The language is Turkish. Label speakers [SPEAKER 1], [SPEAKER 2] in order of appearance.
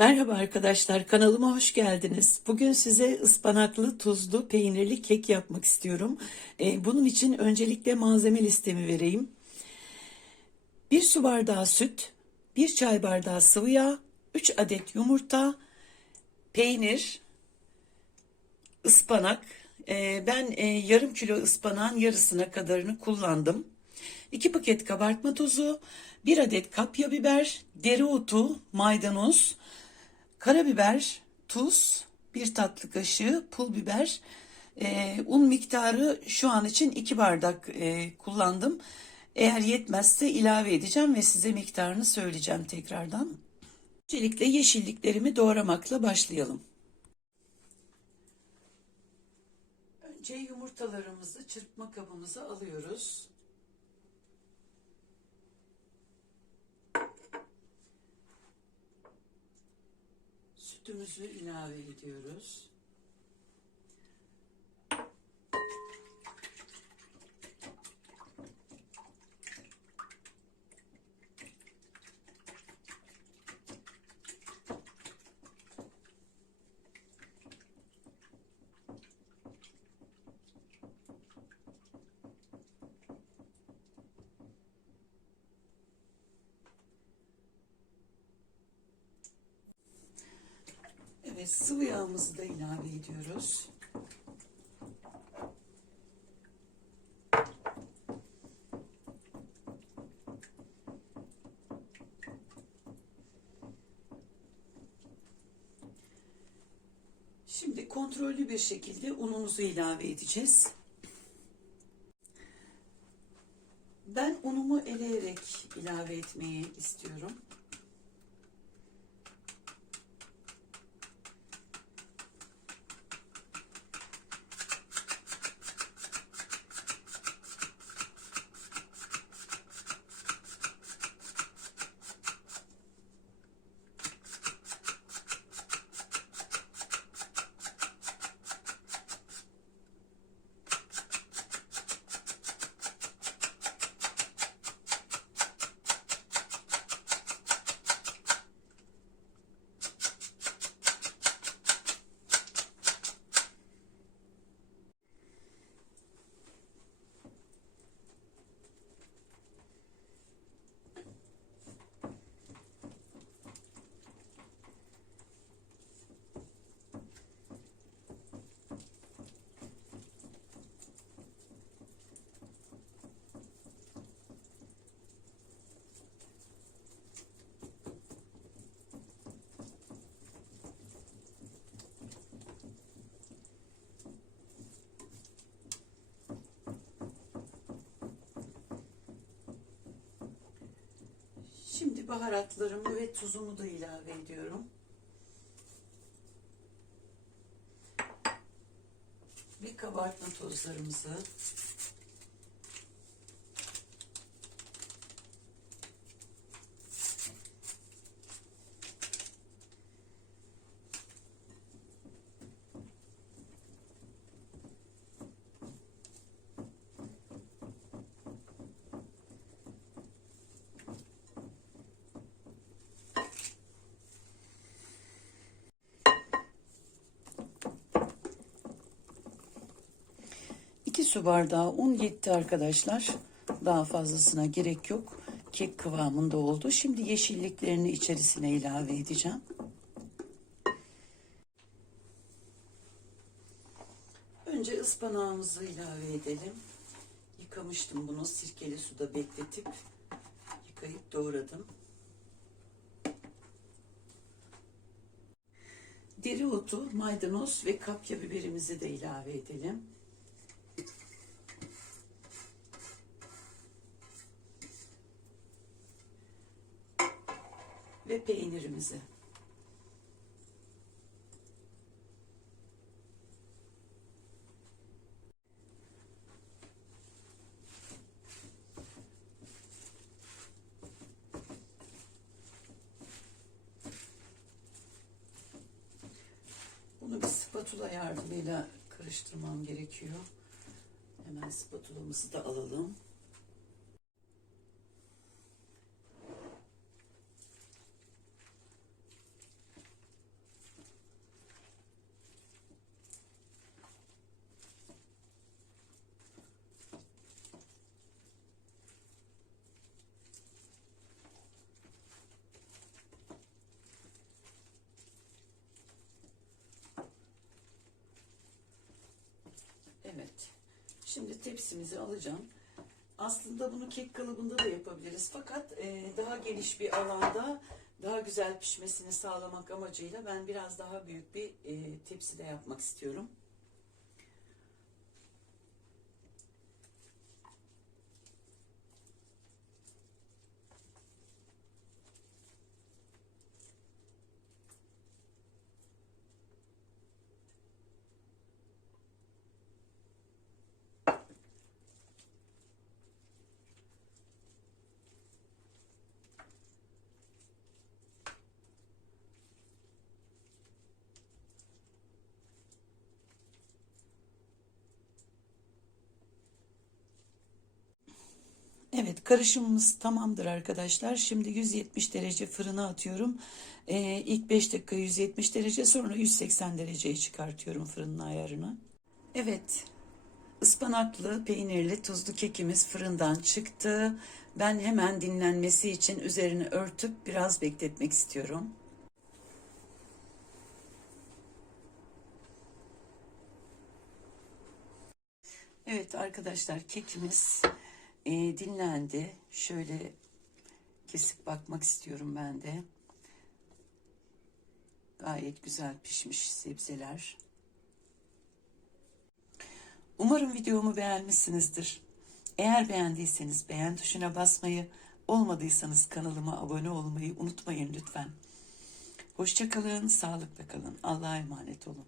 [SPEAKER 1] Merhaba arkadaşlar, kanalıma hoş geldiniz. Bugün size ıspanaklı, tuzlu, peynirli kek yapmak istiyorum. Ee, bunun için öncelikle malzeme listemi vereyim. 1 su bardağı süt, 1 çay bardağı sıvı yağ, 3 adet yumurta, peynir, ıspanak. Ee, ben e, yarım kilo ıspanağın yarısına kadarını kullandım. 2 paket kabartma tozu, 1 adet kapya biber, dereotu, maydanoz, karabiber, tuz, 1 tatlı kaşığı pul biber, e, un miktarı şu an için 2 bardak e, kullandım. Eğer yetmezse ilave edeceğim ve size miktarını söyleyeceğim tekrardan. Öncelikle yeşilliklerimi doğramakla başlayalım. Önce yumurtalarımızı çırpma kabımıza alıyoruz. Sütümüzü ilave ediyoruz. Evet, sıvı yağımızı da ilave ediyoruz. Şimdi kontrollü bir şekilde unumuzu ilave edeceğiz. Ben unumu eleyerek ilave etmeyi istiyorum. Baharatlarımı ve tuzumu da ilave ediyorum. Ve kabartma tozlarımızı. Su bardağı un yetti arkadaşlar. Daha fazlasına gerek yok. Kek kıvamında oldu. Şimdi yeşilliklerini içerisine ilave edeceğim. Önce ıspanağımızı ilave edelim. Yıkamıştım bunu sirkeli suda bekletip yıkayıp doğradım. Dereotu, maydanoz ve kapya biberimizi de ilave edelim. Ve peynirimizi. Bunu bir spatula yardımıyla karıştırmam gerekiyor. Hemen spatulamızı da alalım. Şimdi tepsimizi alacağım. Aslında bunu kek kalıbında da yapabiliriz. Fakat e, daha geniş bir alanda daha güzel pişmesini sağlamak amacıyla ben biraz daha büyük bir e, tepside yapmak istiyorum. Evet karışımımız tamamdır arkadaşlar. Şimdi 170 derece fırına atıyorum. Ee, ilk 5 dakika 170 derece sonra 180 dereceye çıkartıyorum fırının ayarını. Evet ıspanaklı peynirli tuzlu kekimiz fırından çıktı. Ben hemen dinlenmesi için üzerini örtüp biraz bekletmek istiyorum. Evet arkadaşlar kekimiz e, dinlendi. Şöyle kesip bakmak istiyorum ben de. Gayet güzel pişmiş sebzeler. Umarım videomu beğenmişsinizdir. Eğer beğendiyseniz beğen tuşuna basmayı, olmadıysanız kanalıma abone olmayı unutmayın lütfen. Hoşçakalın, sağlıkla kalın. Allah'a emanet olun.